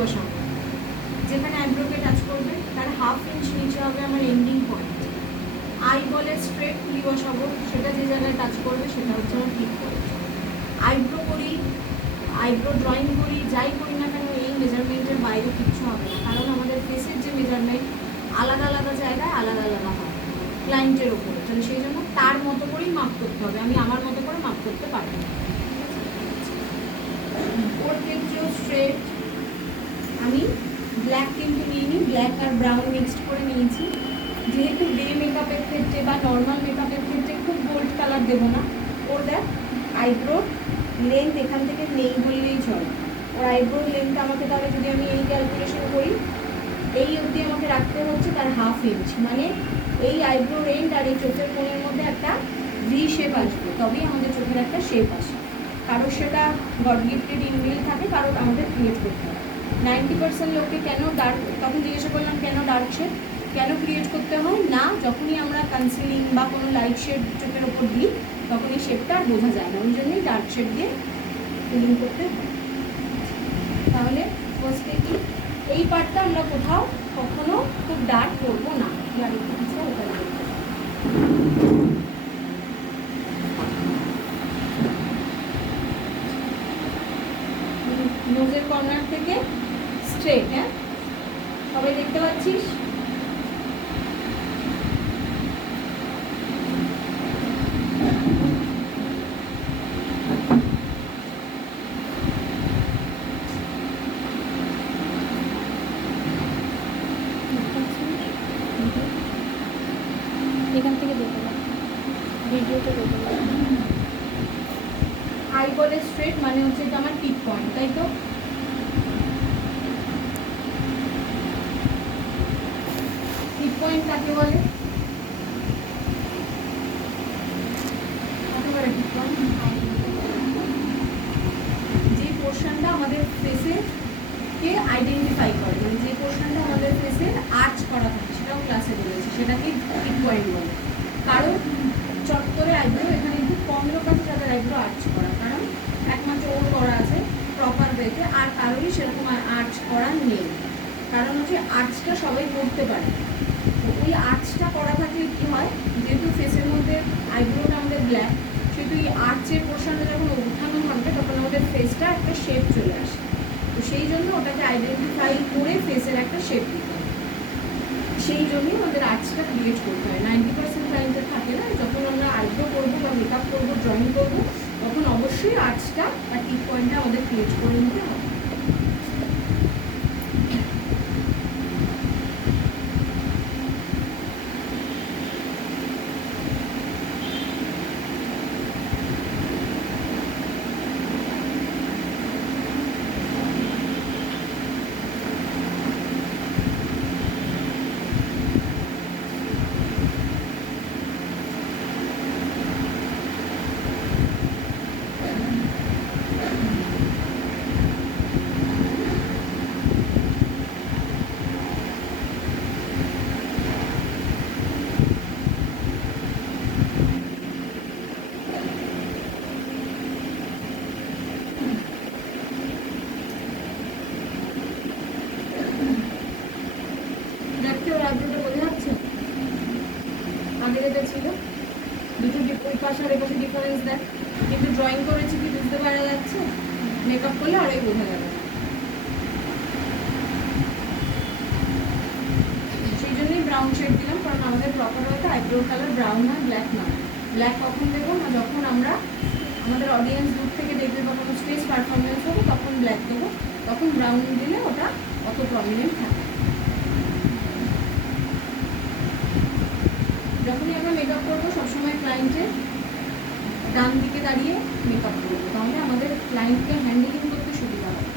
বসাবো, যেখানে আইব্রোকে টাচ করবে তার 1/2 ইঞ্চ নিচে হবে আমার এন্ডিং পয়েন্ট। আই বলে স্ট্রেট কুলি বসাবো, সেটা যে জায়গায় টাচ করবে সেটা হচ্ছে আমার পিক পয়েন্ট। আইব্রো করি, আইব্রো ড্রয়িং করি, যাই করি না কেন এই মেজারমেন্টের বাইরে কিচ্ছু হবে না, কারণ আমাদের ফেসের যে মেজারমেন্ট আলাদা আলাদা জায়গায় আলাদা আলাদা হয় ক্লায়েন্টের ওপরে, তাহলে সেই জন্য তার মতো করেই মাপ করতে হবে, আমি আমার মতো করে মাপ করতে পারবো না। ওর ক্ষেত্রেও স্ট্রেট, আমি ব্ল্যাক কিন্তু নিইনি, ব্ল্যাক আর ব্রাউন মিক্সড করে নিয়েছি, যেহেতু ডে মেকআপের ক্ষেত্রে বা নর্মাল মেকআপের ক্ষেত্রে খুব গোল্ড কালার দেবো না। ওর দেখ আইব্রোর লেন্থ এখান থেকে নেই বললেই চলে, ওর আইব্রোর লেন্থটা আমাকে তাহলে যদি আমি এই ক্যালকুলেশন করি, এই অবধি আমাকে রাখতে হচ্ছে তার 1/2 ইঞ্চ, মানে এই আইব্রো রেঞ্জ আর এই চোখের কোণের মধ্যে একটা ভি শেপ আসবে, তবেই আমাদের চোখের একটা শেপ আসে। কারোর সেটা গড গিফটেড ইনবিল থাকে, কারোর আমাদের ক্রিয়েট করতে হয়। 90% লোককে কেন ডার্ক, তখন জিজ্ঞাসা করলাম কেন ডার্ক শেড কেন ক্রিয়েট করতে হয় না, যখনই আমরা কনসিলিং বা কোনো লাইট শেড চোখের ওপর দিই তখন এই শেডটা আর বোঝা যায় না, ওই জন্যই ডার্ক শেড দিয়ে ফিলিং করতে হয়। তাহলে ফার্স্টে কি এই পার্টটা আমরা কোথাও কখনো খুব ডার্ক করবো না, নোজের কর্নার থেকে স্ট্রেট, হ্যাঁ সবাই দেখতে পাচ্ছিস? এখান থেকে দেখে না, ভিডিওতে দেখে না। আই বলে স্ট্রেট মানে হচ্ছে এটা আমার পিক পয়েন্ট, তাই তো? পিক পয়েন্ট কাকে বলে? যে পোর্শনটা আমাদের ফেসে কে আইডেন্টিফাই করে, মানে যে পোর্শনটা আমাদের ফেসে আর্চ করা থাকে, সেটাও ক্লাসে বলেছে, সেটাকে পিক পয়েন্ট বলে। কারণ চত্বরে আইব্রো এখানে একটু কম লোক আছে যাদের আইব্রো আর্চ করা, কারণ একমাত্র ওর করা আছে প্রপার ওয়েতে, আর কারোরই সেরকম আর্চ করা নেই, কারণ হচ্ছে আর্চটা সবাই করতে পারে। তো ওই আর্চটা করা থাকলে কী হয়, যেহেতু ফেসের মধ্যে আইব্রোটা আমাদের ব্ল্যাক, সেহেতু এই আর্চের পোর্শনটা যখন উঠানো হবে তখন আমাদের ফেসটা একটা শেপ চলে আসে, তো সেই জন্য ওটাকে আইডেন্টিফাই করে ফেসের একটা শেপ দিতে হয়, সেই জন্যই আমাদের আর্টসটা ক্রিয়েট করতে হয়। 90% ক্লায়েন্টের থাকে না, যখন আমরা আইব্রো করবো বা মেকআপ করবো, ড্রয়িং করবো, তখন অবশ্যই আর্টসটা বা টিপ পয়েন্টটা আমাদের ক্রিয়েট করে নিতে হবে। আইব্রোটা বোঝা যাচ্ছে? আগে যেটা ছিল দুটো ওই পাশে আর এই পাশে ডিফারেন্স দেয়, কিন্তু ড্রয়িং করেছি কি বুঝতে পারা যাচ্ছে, মেকআপ করলে আরোই বোঝা যাবে না। সেই জন্যই ব্রাউন শেড দিলাম, কারণ আমাদের প্রপার হয়তো আইব্রো কালার ব্রাউন না, ব্ল্যাক না। ব্ল্যাক কখন দেবো না, যখন আমরা আমাদের অডিয়েন্স দূর থেকে দেখবে বা কোনো স্টেজ পারফরমেন্স হবে তখন ব্ল্যাক দেবো, তখন ব্রাউন দিলে ওটা অত প্রমিনেন্ট থাকে। যখনই আমরা মেকআপ করবো সবসময় ক্লায়েন্টের ডান দিকে দাঁড়িয়ে মেকআপ করবো, তাহলে আমাদের ক্লায়েন্টকে হ্যান্ডেলিং করতে সুবিধা হবে।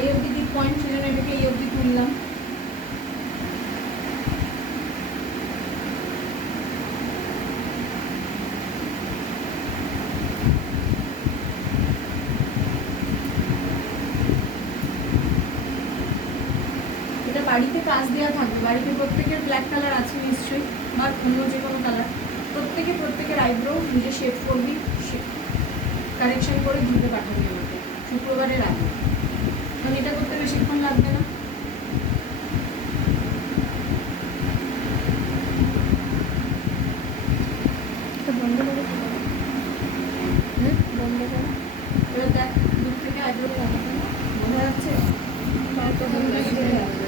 এই অবধি দিক পয়েন্ট ছিল না, এটাকে এই অবধি তুললাম। বাড়িতে কাজ দেওয়া থাকবে, বাড়িতে প্রত্যেকের ব্ল্যাক কালার আছে নিশ্চয়ই, বা অন্য যে কোনো কালার, প্রত্যেকের আইব্রো নিজে শেপ করবি, কারেকশন করে ধুতে পাঠাবি আমাকে শুক্রবারের আগে। কারণ এটা করতে বেশিক্ষণ লাগবে না। তো বন্ধ করে দিতে হবে। হুম, বন্ধ করে এবার দেখ দূর থেকে আইব্রো বোঝা যাচ্ছে? তারপর বন্ধ করে দিতে হবে।